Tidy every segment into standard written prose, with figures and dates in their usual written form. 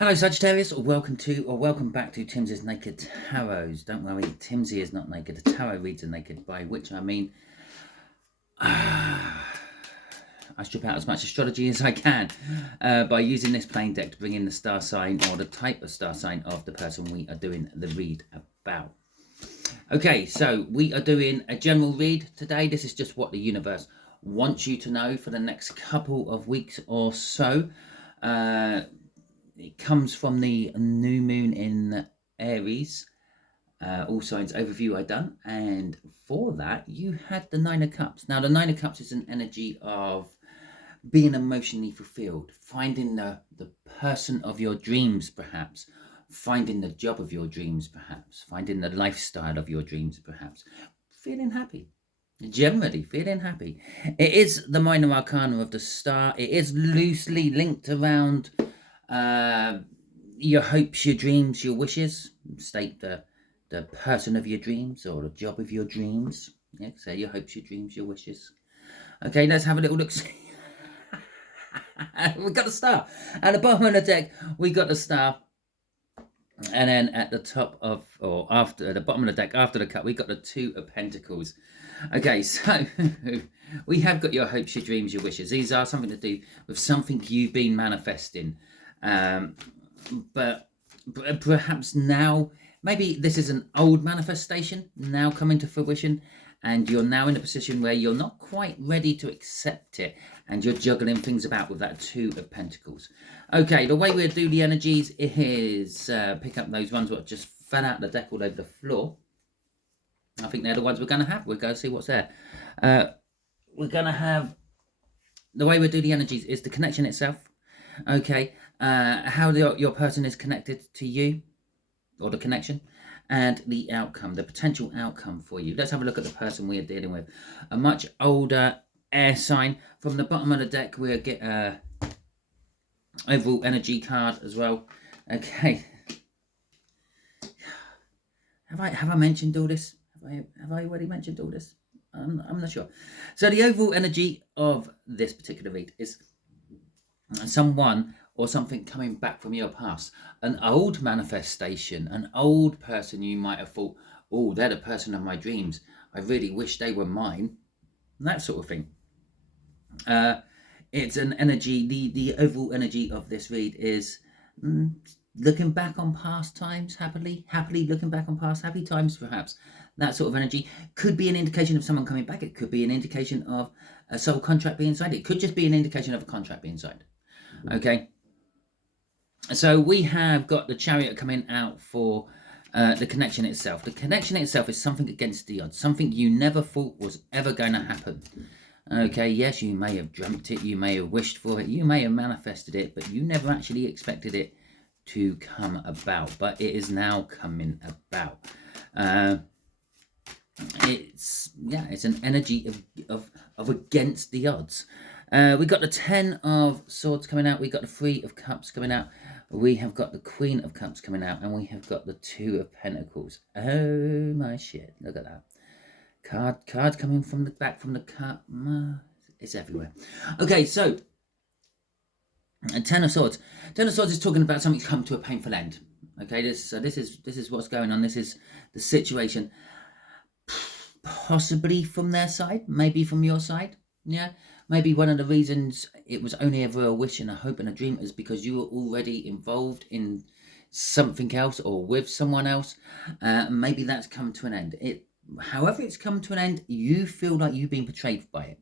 Hello Sagittarius, or welcome back to Timsy's Naked Tarots. Don't worry, Timsy is not naked. The tarot reads are naked, by which I mean I strip out as much astrology as I can by using this plain deck to bring in the star sign or the type of star sign of the person we are doing the read about. Okay, so we are doing a general read today. This is just what the universe wants you to know for the next couple of weeks or so. It comes from the new moon in Aries, all signs overview I done, and for that you had the Nine of Cups. Now the Nine of Cups is an energy of being emotionally fulfilled, finding the person of your dreams perhaps, finding the job of your dreams perhaps, finding the lifestyle of your dreams perhaps, feeling happy. Generally feeling happy. It is the minor arcana of the star. It is loosely linked around your hopes, your dreams, your wishes. State the person of your dreams or the job of your dreams. Yeah, say your hopes, your dreams, your wishes. Okay, let's have a little look. We got the star. At the bottom of the deck, we got the star. And then at the top of, or after, the bottom of the deck, after the cut, we got the Two of Pentacles. Okay, so we have got your hopes, your dreams, your wishes. These are something to do with something you've been manifesting. But perhaps now, maybe this is an old manifestation now coming to fruition, and you're now in a position where you're not quite ready to accept it, and you're juggling things about with that Two of Pentacles. Okay, the way we'll do the energies is pick up those ones that just fell out the deck all over the floor. I think they're the ones we're going to have. We're going to see what's there. We're going to have, the way we do the energies is the connection itself. Okay, how your person is connected to you, or the connection, and the outcome, the potential outcome for you. Let's have a look at the person we are dealing with. A much older air sign. From the bottom of the deck, we'll get a overall energy card as well. Okay. Have I mentioned all this? Have I already mentioned all this? I'm not sure. So the overall energy of this particular read is someone or something coming back from your past, an old manifestation, an old person you might have thought, oh, they're the person of my dreams, I really wish they were mine, that sort of thing. It's an energy, the overall energy of this read is looking back on past times, happily looking back on past happy times perhaps. That sort of energy could be an indication of someone coming back. It could be an indication of a soul contract being signed. It could just be an indication of a contract being signed. Okay, so we have got the Chariot coming out for the connection itself. The connection itself is something against the odds, something you never thought was ever going to happen. Okay, yes, you may have dreamt it, you may have wished for it, you may have manifested it, but you never actually expected it to come about. But it is now coming about. It's an energy of against the odds. We got the Ten of Swords coming out. We got the Three of Cups coming out. We have got the Queen of Cups coming out, and we have got the Two of Pentacles. Oh my shit! Look at that card coming from the back from the cup. It's everywhere. Okay, so Ten of Swords. Ten of Swords is talking about something's come to a painful end. Okay, this is what's going on. This is the situation. Possibly from their side, maybe from your side. Yeah, maybe one of the reasons it was only ever a wish and a hope and a dream is because you were already involved in something else or with someone else. Maybe that's come to an end. However it's come to an end, you feel like you've been betrayed by it.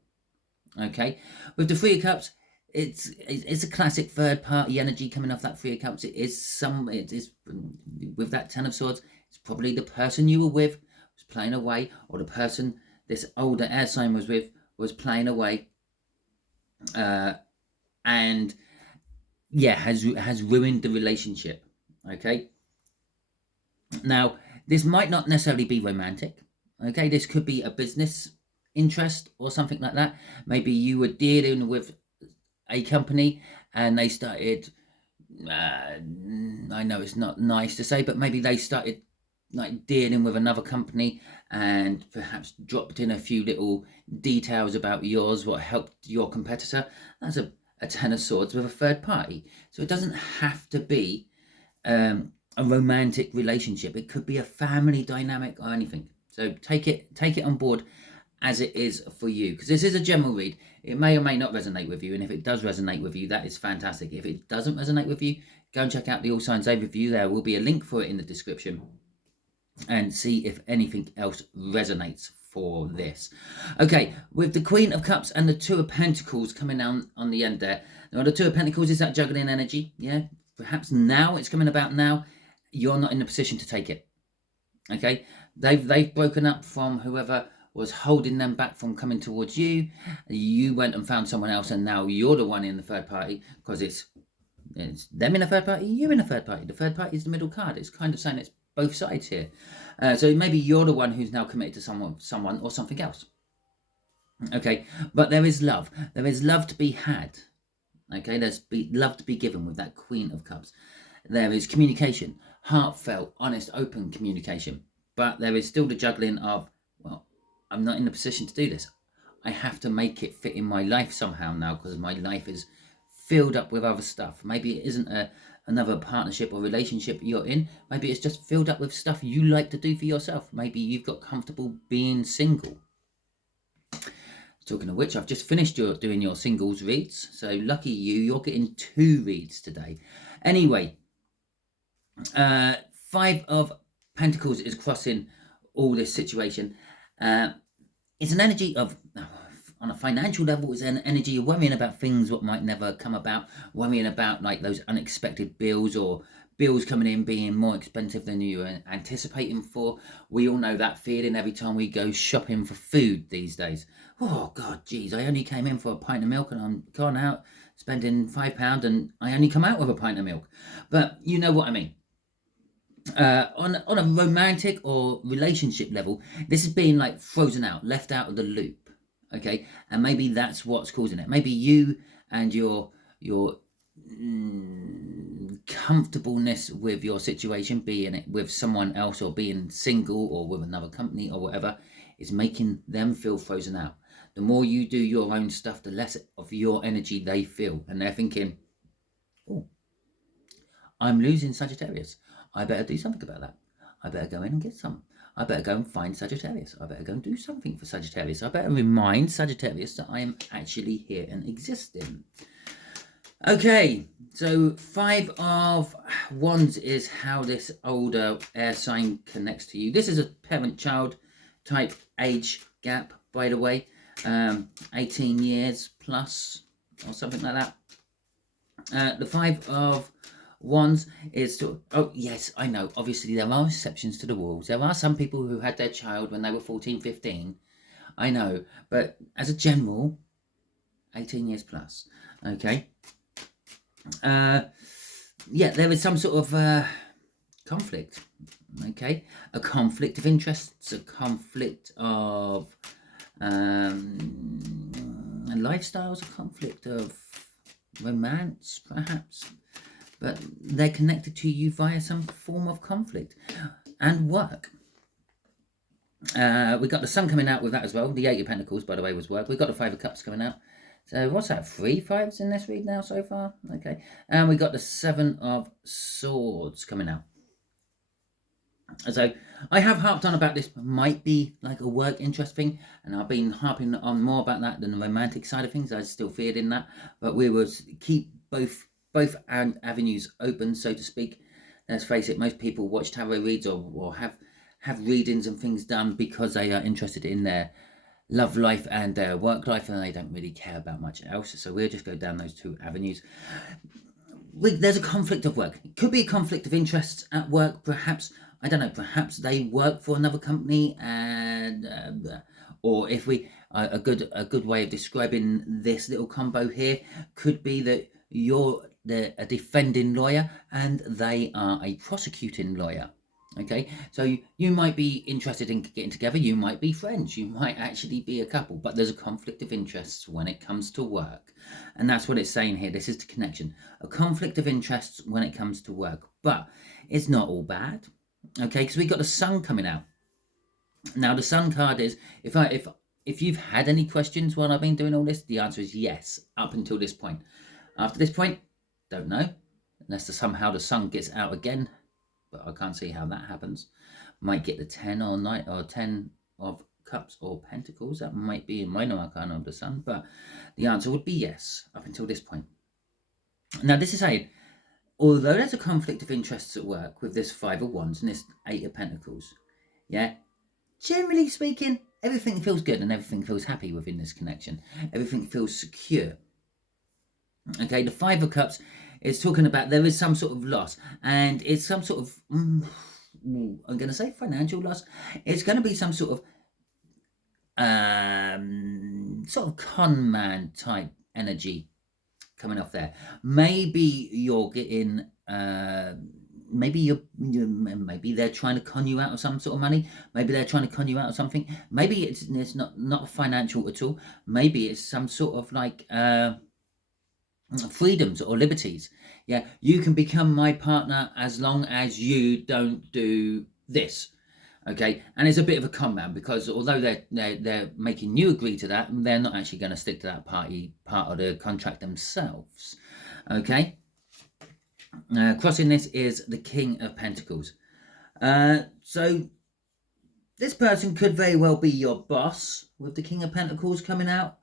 Okay, with the Three of Cups, it's a classic third party energy coming off that Three of Cups. It is with that Ten of Swords. It's probably the person you were with was playing away, or the person this older air sign was with was playing away, and yeah, has ruined the relationship. Okay, now this might not necessarily be romantic. Okay, this could be a business interest or something like that. Maybe you were dealing with a company and they started, I know it's not nice to say, but maybe they started like dealing with another company and perhaps dropped in a few little details about yours, what helped your competitor. That's a Ten of Swords with a third party. So it doesn't have to be a romantic relationship. It could be a family dynamic or anything. So take it on board as it is for you, because this is a general read. It may or may not resonate with you, and if it does resonate with you, that is fantastic. If it doesn't resonate with you, go and check out the All Signs Overview. There will be a link for it in the description, and see if anything else resonates for this. Okay, with the Queen of Cups and the Two of Pentacles coming down on the end there. Now, the Two of Pentacles is that juggling energy. Yeah, perhaps now it's coming about now. You're not in a position to take it. Okay, they've broken up from whoever was holding them back from coming towards you. You went and found someone else, and now you're the one in the third party, because it's them in a third party, you in a third party. The third party is the middle card. It's kind of saying it's both sides here. So maybe you're the one who's now committed to someone or something else. Okay, but there is love. There is love to be had. Okay, there's love to be given with that Queen of Cups. There is communication, heartfelt, honest, open communication. But there is still the juggling of, well, I'm not in a position to do this. I have to make it fit in my life somehow now, because my life is filled up with other stuff. Maybe it isn't another partnership or relationship you're in. Maybe it's just filled up with stuff you like to do for yourself. Maybe you've got comfortable being single. Talking of which, I've just finished doing your singles reads. So lucky you're getting 2 reads today. Anyway, 5 of Pentacles is crossing all this situation. It's an energy of, on a financial level, it's an energy of worrying about things that might never come about, worrying about like those unexpected bills, or bills coming in being more expensive than you were anticipating for. We all know that feeling every time we go shopping for food these days. Oh God, geez, I only came in for a pint of milk and I'm gone out spending £5 and I only come out with a pint of milk. But you know what I mean. On a romantic or relationship level, this is being like frozen out, left out of the loop. Okay, and maybe that's what's causing it. Maybe you and your comfortableness with your situation, being it with someone else or being single or with another company or whatever, is making them feel frozen out. The more you do your own stuff, the less of your energy they feel, and they're thinking, oh, I'm losing Sagittarius. I better do something about that. I better go in and get some. I better go and find Sagittarius. I better go and do something for Sagittarius. I better remind Sagittarius that I am actually here and existing. Okay, so 5 of Wands is how this older air sign connects to you. This is a parent-child type age gap, by the way. 18 years plus or something like that. The 5 of Wands is to, oh yes, I know, obviously there are exceptions to the rules. There are some people who had their child when they were 14, 15. I know, but as a general, 18 years plus. Okay. Yeah, there is some sort of conflict. Okay, a conflict of interests, a conflict of lifestyles, a conflict of romance, perhaps. But they're connected to you via some form of conflict and work. We got the Sun coming out with that as well. The 8 of Pentacles, by the way, was work. We got the 5 of Cups coming out. So what's that? 3 5s in this read now so far? Okay. And we got the 7 of Swords coming out. So I have harped on about this might be like a work interest thing, and I've been harping on more about that than the romantic side of things. I still feared in that, but we will keep both avenues open, so to speak. Let's face it, most people watch tarot reads or have readings and things done because they are interested in their love life and their work life, and they don't really care about much else. So we'll just go down those 2 avenues. There's a conflict of work. It could be a conflict of interests at work, perhaps. I don't know, perhaps they work for another company, and or if we a good way of describing this little combo here could be that you're a defending lawyer and they are a prosecuting lawyer. Okay, so you might be interested in getting together, you might be friends, you might actually be a couple, but there's a conflict of interests when it comes to work. And that's what it's saying here. This is the connection. A conflict of interests when it comes to work. But it's not all bad. Okay, because we got the Sun coming out. Now the Sun card is, if you've had any questions while I've been doing all this, the answer is yes, up until this point. After this point, don't know, unless somehow the sun gets out again, but I can't see how that happens. Might get the 10 or 9 or 10 of cups or pentacles. That might be in minor arcana of the sun, but the answer would be yes up until this point. Now, this is saying, although there's a conflict of interests at work with this 5 of Wands and this 8 of Pentacles, yeah, generally speaking, everything feels good and everything feels happy within this connection. Everything feels secure. Okay, the 5 of Cups is talking about there is some sort of loss, and it's some sort of, I'm going to say financial loss. It's going to be some sort of con man type energy coming off there. Maybe you're getting, maybe they're trying to con you out of some sort of money. Maybe they're trying to con you out of something. Maybe it's not financial at all. Maybe it's some sort of like freedoms or liberties. Yeah, you can become my partner as long as you don't do this. Okay, and it's a bit of a con man, because although they're making you agree to that, they're not actually going to stick to that part of the contract themselves. Okay, crossing this is the King of Pentacles. So this person could very well be your boss with the King of Pentacles coming out.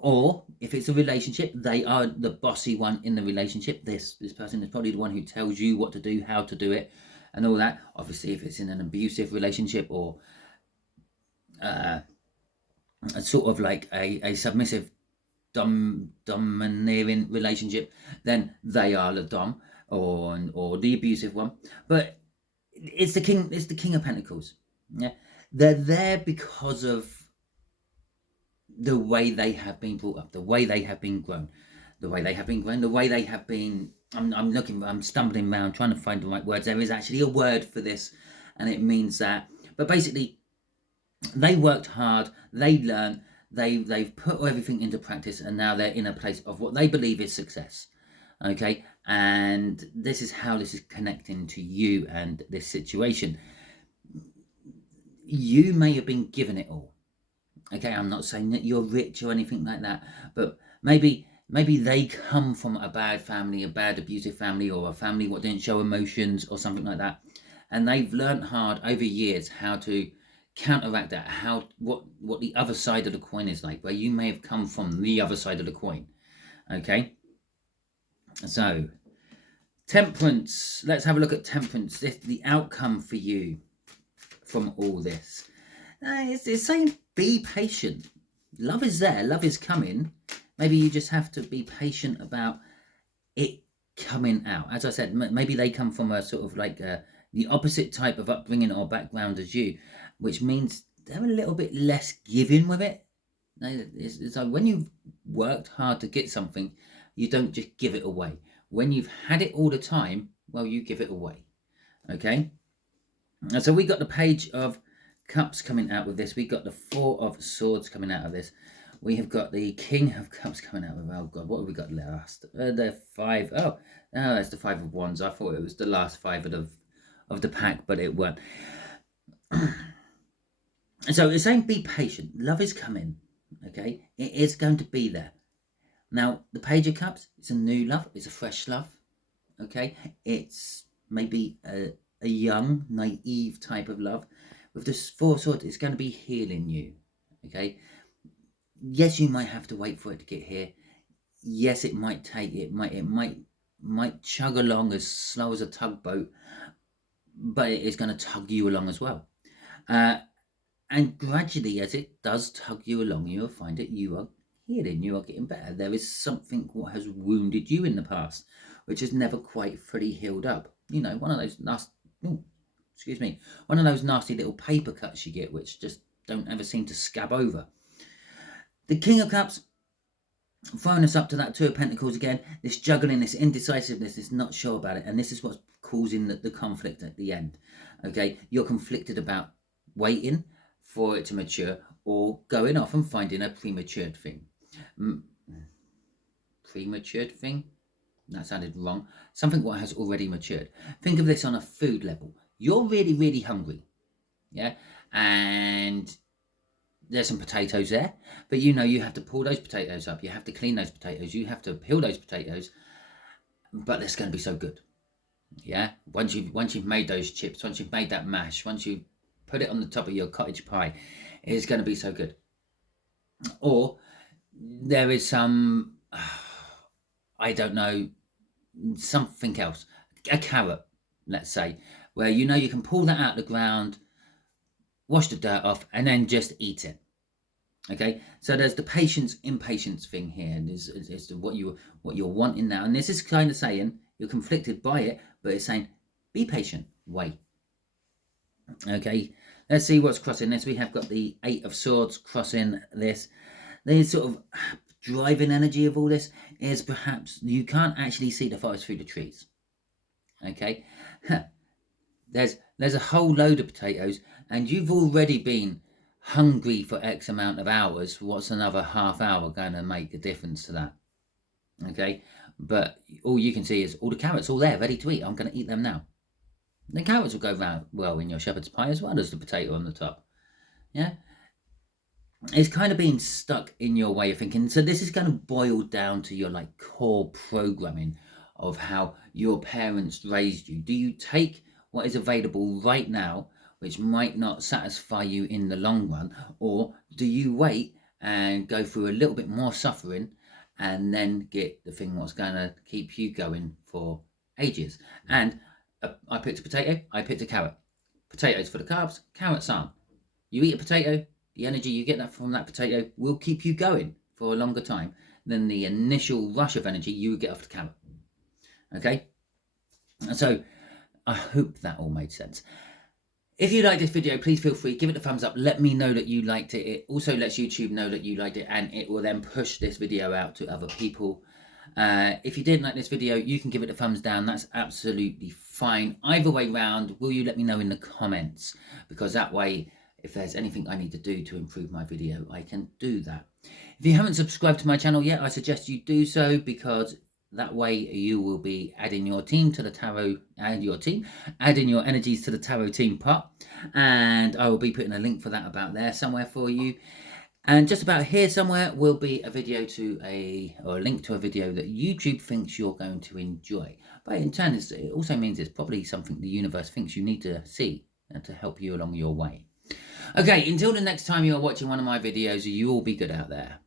Or if it's a relationship, they are the bossy one in the relationship. This person is probably the one who tells you what to do, how to do it, and all that. Obviously, if it's in an abusive relationship or a sort of like a submissive, domineering relationship, then they are the dom or the abusive one. But it's the king. It's the King of Pentacles. Yeah, they're there because of the way they have been brought up, the way they have been grown, the way they have been. I'm stumbling around trying to find the right words. There is actually a word for this, and it means that. But basically, they worked hard, they learned, they've put everything into practice, and now they're in a place of what they believe is success. Okay, and this is how this is connecting to you and this situation. You may have been given it all. Okay, I'm not saying that you're rich or anything like that, but maybe they come from a bad family, a bad abusive family, or a family what didn't show emotions or something like that, and they've learned hard over years how to counteract that, what the other side of the coin is like, where you may have come from the other side of the coin. Okay, so Temperance. Let's have a look at Temperance. The outcome for you from all this. It's saying be patient. Love is there. Love is coming. Maybe you just have to be patient about it coming out. As I said, maybe they come from a sort of like the opposite type of upbringing or background as you, which means they're a little bit less giving with it. It's like when you've worked hard to get something, you don't just give it away. When you've had it all the time, well, you give it away. Okay? And so we got the Page of Cups coming out with this. We got the 4 of Swords coming out of this. We have got the King of Cups coming out with, oh God, what have we got last? The 5, oh, that's the 5 of Wands. I thought it was the last 5 of the pack, but it weren't. So it's saying be patient. Love is coming, okay? It is going to be there. Now, the Page of Cups, it's a new love. It's a fresh love, okay? It's maybe a young, naive type of love. With this 4 of Swords, it's going to be healing you, okay? Yes, you might have to wait for it to get here. Yes, it might take, it might chug along as slow as a tugboat, but it is going to tug you along as well. And gradually, as it does tug you along, you will find that you are healing, you are getting better. There is something what has wounded you in the past, which has never quite fully healed up. You know, one of those nasty little paper cuts you get, which just don't ever seem to scab over. The King of Cups, throwing us up to that 2 of Pentacles again, this juggling, this indecisiveness, this not sure about it, and this is what's causing the conflict at the end. Okay, you're conflicted about waiting for it to mature or going off and finding a prematured thing. Prematured thing? That sounded wrong. Something what has already matured. Think of this on a food level. You're really, really hungry, yeah? And there's some potatoes there, but you know you have to pull those potatoes up, you have to clean those potatoes, you have to peel those potatoes, but it's going to be so good. Yeah, once you've made those chips, once you've made that mash, once you put it on the top of your cottage pie, it's going to be so good. Or there is some, I don't know, something else, a carrot, let's say, where you know you can pull that out of the ground, wash the dirt off, and then just eat it. Okay, so there's the patience impatience thing here, and is what you're wanting now, and this is kind of saying you're conflicted by it, but it's saying be patient, wait. Okay, let's see what's crossing this. We have got the Eight of Swords crossing this. The sort of driving energy of all this is perhaps you can't actually see the forest through the trees. Okay, there's a whole load of potatoes, and you've already been hungry for X amount of hours. What's another half hour going to make a difference to that? Okay, but all you can see is all the carrots all there ready to eat. I'm going to eat them now. The carrots will go round well in your shepherd's pie as well as the potato on the top. Yeah, it's kind of being stuck in your way of thinking. So this is going to boil down to your like core programming of how your parents raised you. Do you take what is available right now, which might not satisfy you in the long run, or do you wait and go through a little bit more suffering and then get the thing what's going to keep you going for ages? And I picked a potato, I picked a carrot. Potatoes for the carbs, carrots aren't. You eat a potato, the energy you get from that potato will keep you going for a longer time than the initial rush of energy you would get off the carrot. Okay, so I hope that all made sense. If you liked this video, please feel free, give it a thumbs up, let me know that you liked it. It also lets YouTube know that you liked it, and it will then push this video out to other people. If you didn't like this video, you can give it a thumbs down, that's absolutely fine. Either way round, will you let me know in the comments? Because that way, if there's anything I need to do to improve my video, I can do that. If you haven't subscribed to my channel yet, I suggest you do so, because that way you will be adding your team to the tarot, and your team, adding your energies to the tarot team pot. And I will be putting a link for that about there somewhere for you. And just about here somewhere will be a video or a link to a video that YouTube thinks you're going to enjoy. But in turn, it also means it's probably something the universe thinks you need to see to help you along your way. Okay, until the next time you are watching one of my videos, you all be good out there.